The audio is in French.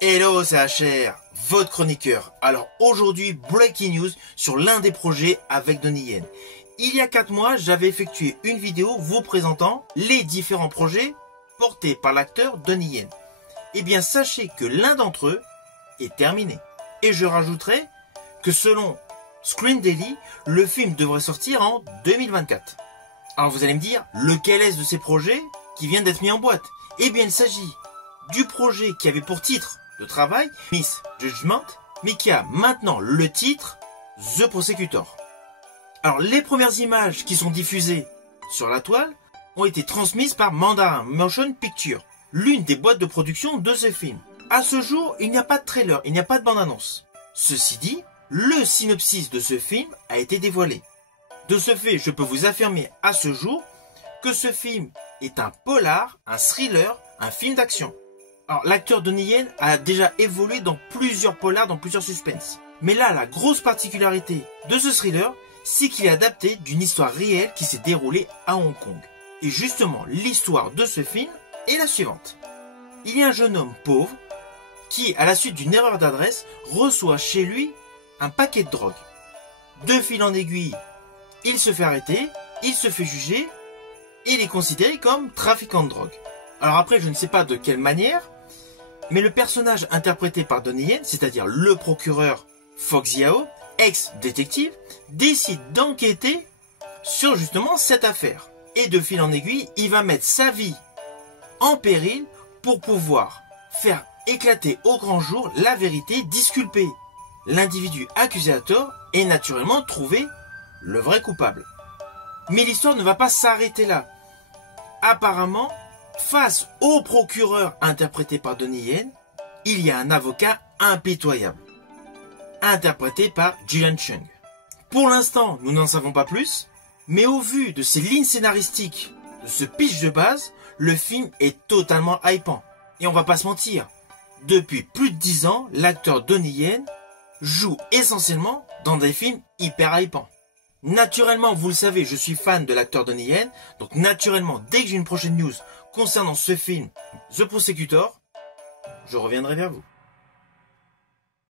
Hello, c'est HR, votre chroniqueur. Alors aujourd'hui, breaking news sur l'un des projets avec Donnie Yen. Il y a 4 mois, j'avais effectué une vidéo vous présentant les différents projets portés par l'acteur Donnie Yen. Eh bien, sachez que l'un d'entre eux est terminé. Et je rajouterai que selon Screen Daily, le film devrait sortir en 2024. Alors vous allez me dire, lequel est-ce de ces projets qui vient d'être mis en boîte? Eh bien, il s'agit du projet qui avait pour titre de travail Miss Judgment, mais qui a maintenant le titre The Prosecutor. Alors les premières images qui sont diffusées sur la toile ont été transmises par Mandarin Motion Picture, l'une des boîtes de production de ce film. À ce jour, il n'y a pas de trailer, il n'y a pas de bande-annonce. Ceci dit, le synopsis de ce film a été dévoilé. De ce fait, je peux vous affirmer à ce jour que ce film est un polar, un thriller, un film d'action. Alors, l'acteur Donnie Yen a déjà évolué dans plusieurs polars, dans plusieurs suspens. Mais là, la grosse particularité de ce thriller, c'est qu'il est adapté d'une histoire réelle qui s'est déroulée à Hong Kong. Et justement, l'histoire de ce film est la suivante. Il y a un jeune homme pauvre qui, à la suite d'une erreur d'adresse, reçoit chez lui un paquet de drogue. De fil en aiguille, il se fait arrêter, il se fait juger et il est considéré comme trafiquant de drogue. Alors après, je ne sais pas de quelle manière, mais le personnage interprété par Donnie Yen, c'est-à-dire le procureur Fox Yao, ex-détective, décide d'enquêter sur justement cette affaire. Et de fil en aiguille, il va mettre sa vie en péril pour pouvoir faire éclater au grand jour la vérité, disculper l'individu accusé à tort et naturellement trouver le vrai coupable. Mais l'histoire ne va pas s'arrêter là. Apparemment, face au procureur interprété par Donnie Yen, il y a un avocat impitoyable, interprété par Julian Chung. Pour l'instant, nous n'en savons pas plus, mais au vu de ces lignes scénaristiques, de ce pitch de base, le film est totalement hypant. Et on va pas se mentir, depuis plus de 10 ans, l'acteur Donnie Yen joue essentiellement dans des films hyper hypants. Naturellement, vous le savez, je suis fan de l'acteur Donnie Yen, donc naturellement, dès que j'ai une prochaine news concernant ce film, The Prosecutor, je reviendrai vers vous.